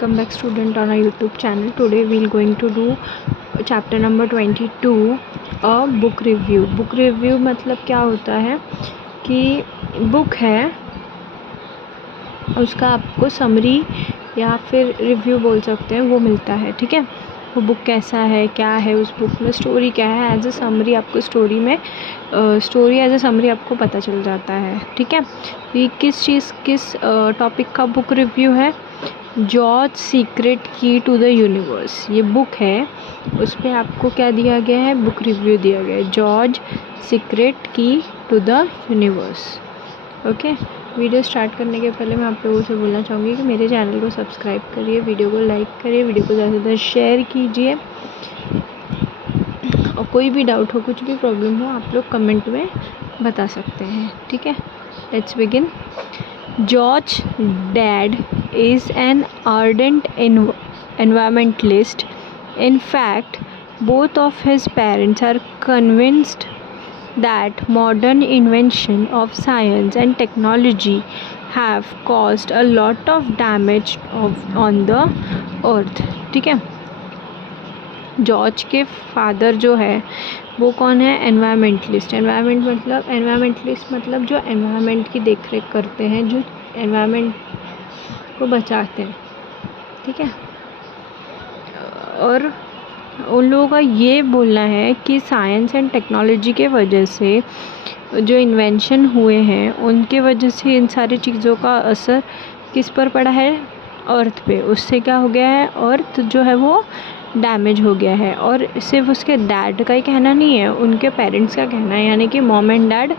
welcome back student on our YouTube channel. Today we'll going to do chapter number 22 a book review. Book review मतलब क्या होता है कि book है उसका आपको समरी या फिर रिव्यू बोल सकते हैं वो मिलता है, ठीक है। वो बुक कैसा है, क्या है उस बुक में, स्टोरी क्या है, एज अ समरी आपको स्टोरी एज अ समरी आपको पता चल जाता है, ठीक है। ये किस टॉपिक का बुक रिव्यू है? George secret key to the universe ये बुक है, उस पर आपको क्या दिया गया है, बुक रिव्यू दिया गया है, George secret key to the universe. Okay, video start करने के पहले मैं आप लोगों से बोलना चाहूँगी कि मेरे चैनल को सब्सक्राइब करिए, वीडियो को लाइक करिए, वीडियो को ज़्यादा से ज़्यादा शेयर कीजिए, और कोई भी डाउट हो, कुछ भी प्रॉब्लम हो, आप लोग कमेंट में बता सकते हैं, ठीक है। Let's begin. George dad is an ardent environmentalist. In fact, both of his parents are convinced that modern invention of science and technology have caused a lot of damage on the earth, ठीक है। George के father जो है वो कौन है? Environmentalist. Environmentalist मतलब जो एनवायरमेंट की देख रेख करते हैं, जो एनवायरमेंट को बचाते हैं, ठीक है। और उन लोगों का ये बोलना है कि साइंस एंड टेक्नोलॉजी के वजह से जो इन्वेंशन हुए हैं उनके वजह से इन सारी चीज़ों का असर किस पर पड़ा है? अर्थ पे। उससे क्या हो गया है? अर्थ जो है वो डैमेज हो गया है। और सिर्फ उसके डैड का ही कहना नहीं है, उनके पेरेंट्स का कहना है, यानी कि मॉम एंड डैड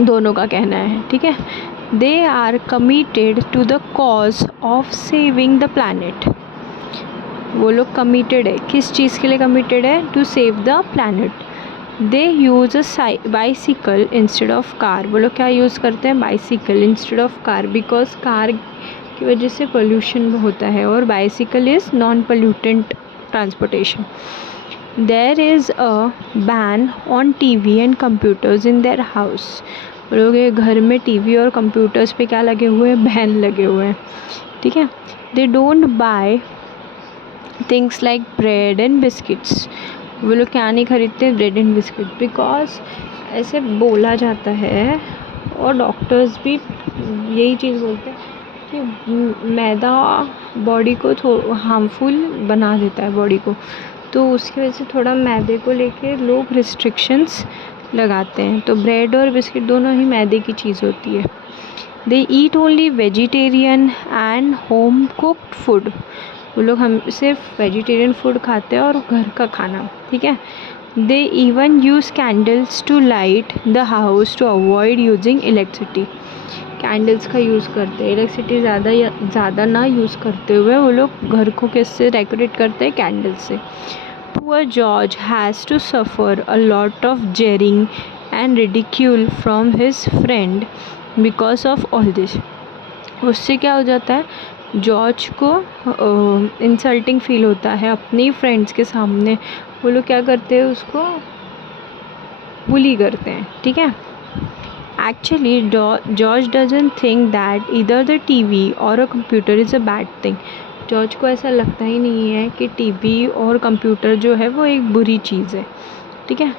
दोनों का कहना है, ठीक है। They are committed to the cause of saving the planet. वो लोग कमिटेड है, किस चीज़ के लिए कमिटेड है? To save the planet. They use a bicycle instead of car. वो लोग क्या यूज़ करते हैं? Bicycle instead of car, because car की वजह से पोल्यूशन होता है और bicycle is non pollutant transportation. There is a ban on TV and computers in their house. लोग के घर में TV और कंप्यूटर्स पे क्या लगे हुए हैं? बैन लगे हुए हैं, ठीक है। They don't buy things like bread and biscuits. वो लोग क्या नहीं खरीदते? ब्रेड एंड बिस्किट, बिकॉज ऐसे बोला जाता है और डॉक्टर्स भी यही चीज़ बोलते हैं कि मैदा बॉडी को हार्मफुल बना देता है बॉडी को, तो उसकी वजह से थोड़ा मैदे को लेके लोग रिस्ट्रिक्शंस लगाते हैं। तो ब्रेड और बिस्किट दोनों ही मैदे की चीज़ होती है। They eat only vegetarian and home cooked food. वो लोग हम सिर्फ वेजिटेरियन फूड खाते हैं और घर का खाना, ठीक है। They even use candles to light the house to avoid using electricity. Candles का यूज़ करते हैं, इलेक्ट्रिसिटी ज़्यादा ना यूज़ करते हुए वो लोग घर को किससे डेकोरेट करते हैं? कैंडल से। Poor George has to suffer a lot of jeering and ridicule from his friend because of all this. उससे क्या हो जाता है? जॉर्ज को इंसल्टिंग फील होता है अपनी फ्रेंड्स के सामने। वो लोग क्या करते हैं? उसको बुली करते हैं, ठीक है। Actually, George doesn't think that either the TV or a computer is a bad thing. George को ऐसा लगता ही नहीं है कि TV और कंप्यूटर जो है वो एक बुरी चीज़ है, ठीक है।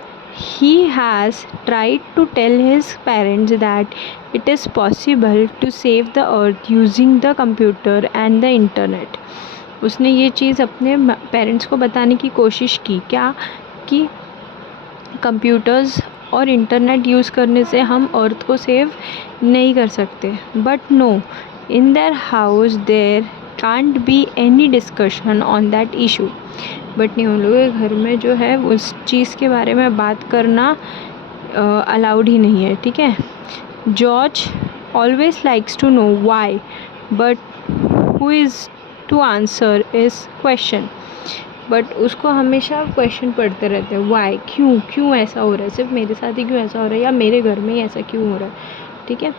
He has tried to tell his parents that it is possible to save the earth using the computer and the internet. उसने ये चीज़ अपने पेरेंट्स को बताने की कोशिश की, क्या कि कंप्यूटर्स और इंटरनेट यूज़ करने से हम अर्थ को सेव नहीं कर सकते। But no, in their house there can't be any discussion on that issue. But नहीं, उन लोगों के घर में जो है उस चीज़ के बारे में बात करना अलाउड ही नहीं है, ठीक है। George always likes to know why, but who is to answer is question. बट उसको हमेशा क्वेश्चन पढ़ते रहते हैं, वाई, क्यों ऐसा हो रहा है, सिर्फ मेरे साथ ही क्यों ऐसा हो रहा है, या मेरे घर में ही ऐसा क्यों हो रहा है, ठीक है।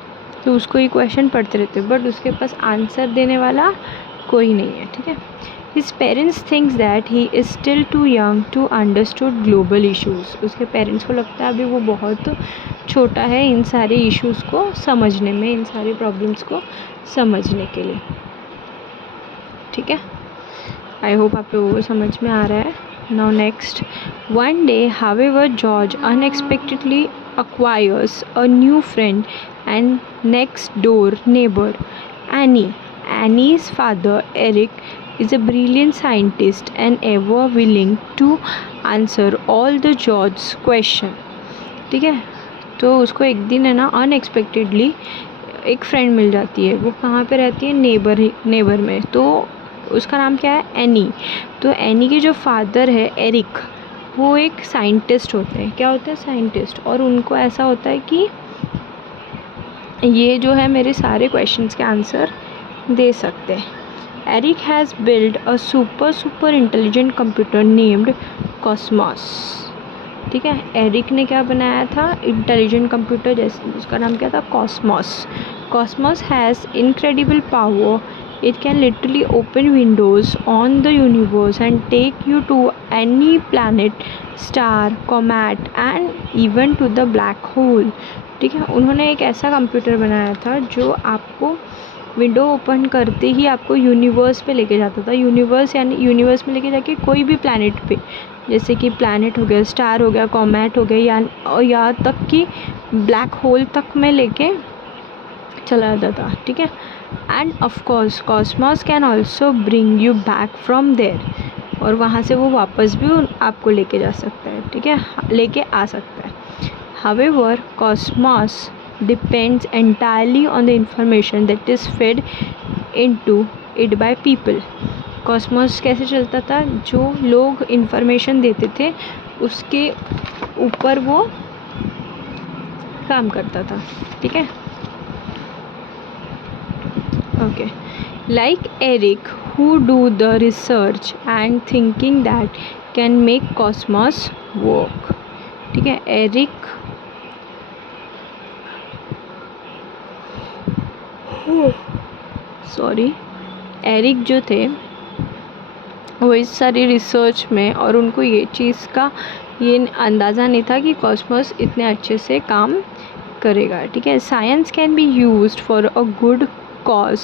तो उसको ये क्वेश्चन पढ़ते रहते हैं, बट उसके पास आंसर देने वाला कोई नहीं है, ठीक है। His parents thinks that he is still too young to understood global issues. उसके पेरेंट्स को लगता है अभी वो बहुत छोटा है इन सारे इश्यूज़ को समझने में, इन सारी प्रॉब्लम्स को समझने के लिए। ठीक है, आई होप आप लोगों को समझ में आ रहा है. Now next, one day however George unexpectedly acquires a new friend and next door neighbor, Annie. Annie's father, Eric, is a brilliant scientist and ever willing to answer all the George's question. ठीक है, तो उसको एक दिन है ना unexpectedly एक friend मिल जाती है. वो कहाँ पे रहती है? नेबर में. तो उसका नाम क्या है? एनी. तो एनी के जो फादर है एरिक, वो एक साइंटिस्ट होते हैं. क्या होते हैं? साइंटिस्ट. और उनको ऐसा होता है कि ये जो है मेरे सारे क्वेश्चंस के आंसर दे सकते हैं. Eric has build a super intelligent computer named Cosmos. ठीक है, एरिक ने क्या बनाया था? इंटेलिजेंट कंप्यूटर, जैसे उसका नाम क्या था? Cosmos. Cosmos has incredible power. It can literally open windows on the universe and take you to any planet, star, comet and even to the black hole. ठीक है, उन्होंने एक ऐसा कंप्यूटर बनाया था जो आपको विंडो ओपन करते ही आपको यूनिवर्स पे लेके जाता था. यूनिवर्स यानी यूनिवर्स में लेके जाके कोई भी प्लैनेट पे, जैसे कि प्लैनेट हो गया, स्टार हो गया, कॉमेट हो गया, या तक कि ब्लैक होल तक में लेके चला जाता था. ठीक है, and of course Cosmos can also bring you back from there. और वहाँ से वो वापस भी आपको लेके जा सकता है. ठीक है, लेके आ सकता है. However Cosmos depends entirely on the information that is fade into it by people. Cosmos कैसे चलता था? जो लोग इंफॉर्मेशन देते थे उसके ऊपर वो काम करता था. ठीक है, okay, like Eric, who do the research and thinking that can make cosmos work. ठीक है, एरिक एरिक जो थे वो इस सारी रिसर्च में, और उनको ये चीज़ का ये अंदाज़ा नहीं था कि कॉस्मॉस इतने अच्छे से काम करेगा. ठीक है, science can be used for a good cause,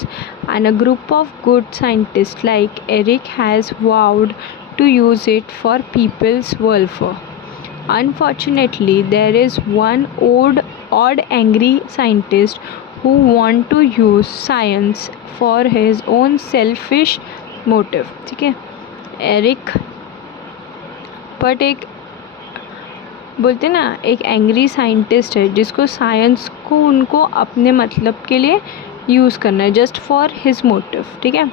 and a group of good scientists like Eric has vowed to use it for people's welfare. Unfortunately, there is one odd angry scientist who want to use science for his own selfish motive. ठीक है, Eric but एक बोलते ना एक angry scientist है जिसको science को उनको अपने मतलब के लिए यूज़ करना है, जस्ट फॉर हिज मोटिव. ठीक है,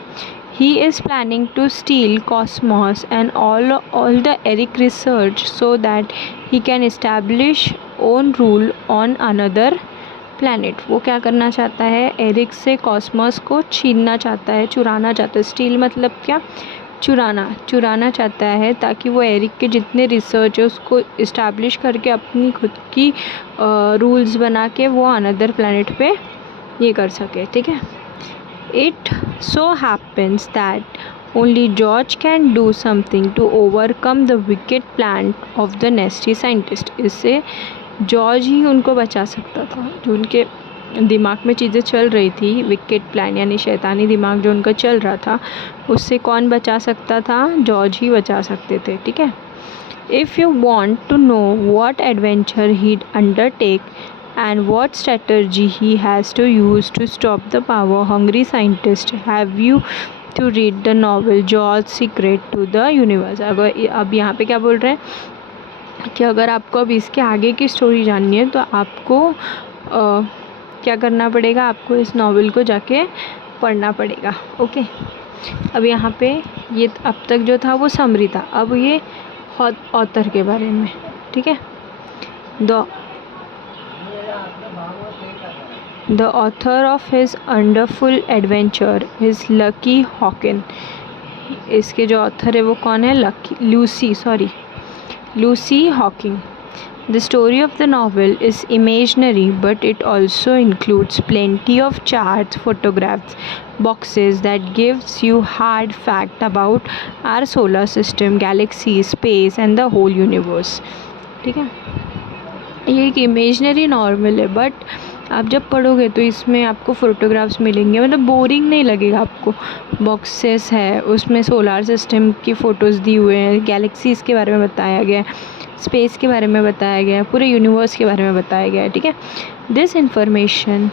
he is planning to steal Cosmos and all the Eric research so that he can establish own rule on another planet. वो क्या करना चाहता है? एरिक से कॉस्मॉस को छीनना चाहता है, चुराना चाहता है. स्टील मतलब क्या? चुराना चाहता है, ताकि वो एरिक के जितने रिसर्च है उसको इस्टेब्लिश करके अपनी खुद की रूल्स बना के वो अनदर प्लैनेट पे ये कर सके. ठीक है, it so happens that only George can do something to overcome the wicked plan of the nasty scientist. इससे जॉर्ज ही उनको बचा सकता था. जो उनके दिमाग में चीज़ें चल रही थी, विकेड प्लान यानी शैतानी दिमाग जो उनका चल रहा था, उससे कौन बचा सकता था? जॉर्ज ही बचा सकते थे. ठीक है, if you want to know what adventure he'd undertake and what strategy he has to use to stop the power-hungry scientist, have you to read the novel George's Secret to the Universe. अब यहाँ पे क्या बोल रहे हैं कि अगर आपको अब इसके आगे की स्टोरी जाननी है तो आपको क्या करना पड़ेगा? आपको इस नॉवल को जाके पढ़ना पड़ेगा. ओके, अब यहाँ पे ये अब तक जो था वो समरी था. अब ये ऑथर के बारे में. ठीक है, The author of his wonderful adventure is Lucky Hawken. इसके जो ऑथर है वो कौन है? Lucy Hawking. The story of the novel is imaginary, but it also includes plenty of charts, photographs, boxes that gives you hard fact about our solar system, galaxy, space and the whole universe. ठीक है, ये एक imaginary normal है, but आप जब पढ़ोगे तो इसमें आपको फ़ोटोग्राफ्स मिलेंगे, मतलब बोरिंग नहीं लगेगा आपको। बॉक्सेस है, उसमें सोलार सिस्टम की फ़ोटोज़ दी हुए हैं, गैलेक्सीज़ के बारे में बताया गया है, स्पेस के बारे में बताया गया है, पूरे यूनिवर्स के बारे में बताया गया है, ठीक है। This information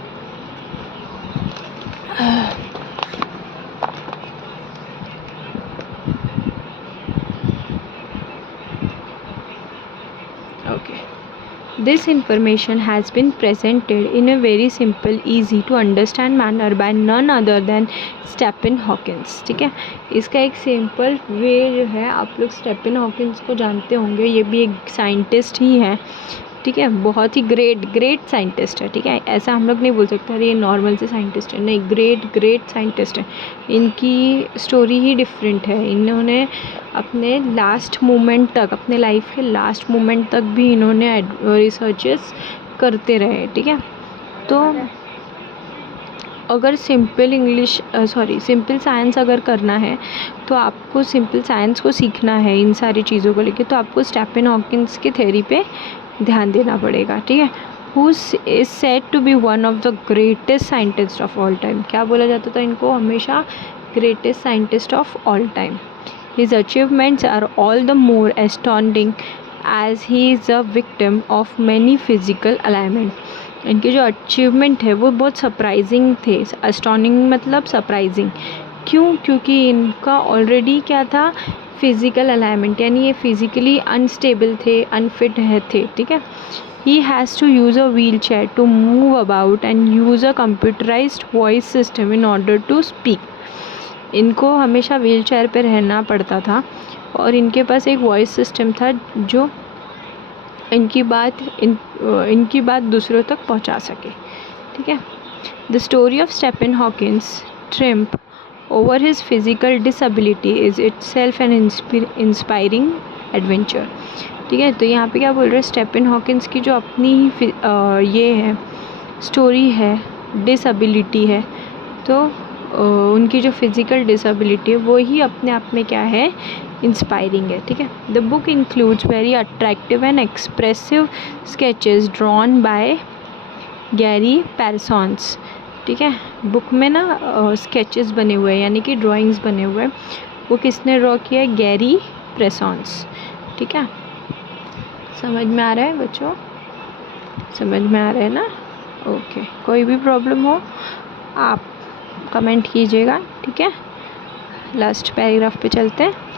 okay. This information has been presented in a very simple, easy to understand manner by none other than Stephen Hawkins, ठीक है। इसका एक सिंपल वे जो है, आप लोग स्टेफन हॉकिंस को जानते होंगे, ये भी एक साइंटिस्ट ही है, ठीक है। बहुत ही ग्रेट साइंटिस्ट है, ठीक है। ऐसा हम लोग नहीं बोल सकते अरे ये नॉर्मल से साइंटिस्ट है, नहीं, ग्रेट साइंटिस्ट है। इनकी स्टोरी ही डिफरेंट है। इन्होंने अपने लास्ट मोमेंट तक, अपने लाइफ के लास्ट मोमेंट तक भी इन्होंने रिसर्चेस करते रहे, ठीक है। तो अगर सिंपल साइंस अगर करना है तो आपको सिंपल साइंस को सीखना है, इन सारी चीज़ों को लेके, तो आपको स्टेफन हॉकिंस की थ्योरी पे ध्यान देना पड़ेगा, ठीक है। Who is said to be one of the greatest scientist of all time. क्या बोला जाता था इनको हमेशा? Greatest scientist of all time. His achievements are all the more astounding as he is a victim of many physical alignment. इनके जो achievement है वो बहुत सरप्राइजिंग थे। एस्टॉनिंग मतलब सरप्राइजिंग। क्यों? क्योंकि इनका ऑलरेडी क्या था? फिज़िकल अलाइनमेंट, यानी ये फिज़िकली अनस्टेबल थे, अनफिट थे, ठीक है। He has to use a wheel chair to move about and use a computerized voice system in order to speak. इनको हमेशा व्हील चेयर पर रहना पड़ता था और इनके पास एक वॉइस सिस्टम था जो इनकी बात दूसरों तक पहुंचा सके, ठीक है। The story of Stephen Hawkins triumph over his physical disability is itself an inspiring adventure, ठीक है। तो यहाँ पे क्या बोल रहे हैं? स्टेफन हॉकिंस की जो अपनी ये है स्टोरी है, डिसेबिलिटी है, तो उनकी जो फिज़िकल डिसेबिलिटी है वो ही अपने आप में क्या है? इंस्पायरिंग है, ठीक है। The book includes very attractive and expressive sketches drawn by Gary Parsons, ठीक है। बुक में ना स्केचेस बने हुए हैं, यानी कि ड्राइंग्स बने हुए हैं। वो किसने ड्रॉ किया है? गैरी पैरसॉन्स, ठीक है। समझ में आ रहा है बच्चों? समझ में आ रहा है ना? ओके। कोई भी प्रॉब्लम हो आप कमेंट कीजिएगा, ठीक है। लास्ट पैराग्राफ पे चलते हैं।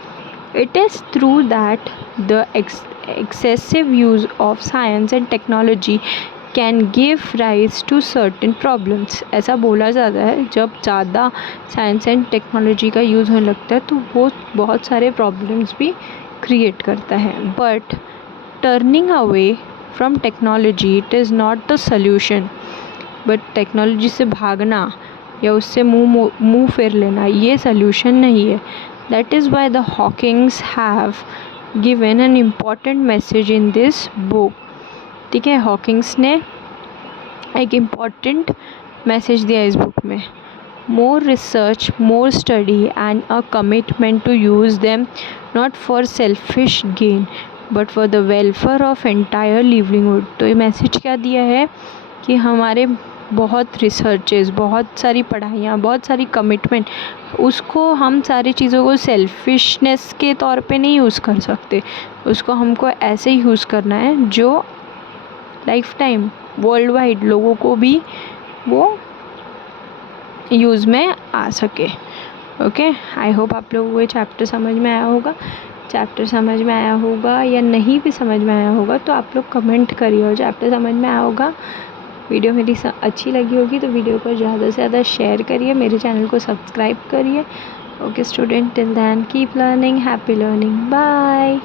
It is true that the excessive use of science and technology can give rise to certain problems. ऐसा बोला जाता है जब ज़्यादा साइंस एंड टेक्नोलॉजी का यूज़ होने लगता है तो वो बहुत सारे प्रॉब्लम्स भी क्रिएट करता है। But turning away from technology it is not the solution. But technology से भागना या उससे मुँह फेर लेना ये सल्यूशन नहीं है। That is why the Hawkins have given an important message in this book, ठीक है। हॉकिंग्स ने एक इम्पॉर्टेंट मैसेज दिया इस बुक में। More research, more study and a commitment to use them not for selfish gain but for the welfare of entire livelihood. तो ये message क्या दिया है कि हमारे बहुत रिसर्चेस, बहुत सारी पढ़ाइयाँ, बहुत सारी कमिटमेंट, उसको हम सारी चीज़ों को सेल्फिशनेस के तौर पे नहीं यूज़ कर सकते। उसको हमको ऐसे ही यूज़ करना है जो लाइफ टाइम वर्ल्ड वाइड लोगों को भी वो यूज़ में आ सके। ओके, आई होप आप लोगों को ये चैप्टर समझ में आया होगा। चैप्टर समझ में आया होगा या नहीं भी समझ में आया होगा तो आप लोग कमेंट करिए। और चैप्टर समझ में आया होगा, वीडियो मेरी अच्छी लगी होगी तो वीडियो को ज़्यादा से ज़्यादा शेयर करिए, मेरे चैनल को सब्सक्राइब करिए। Okay student, till then keep learning, happy learning, bye.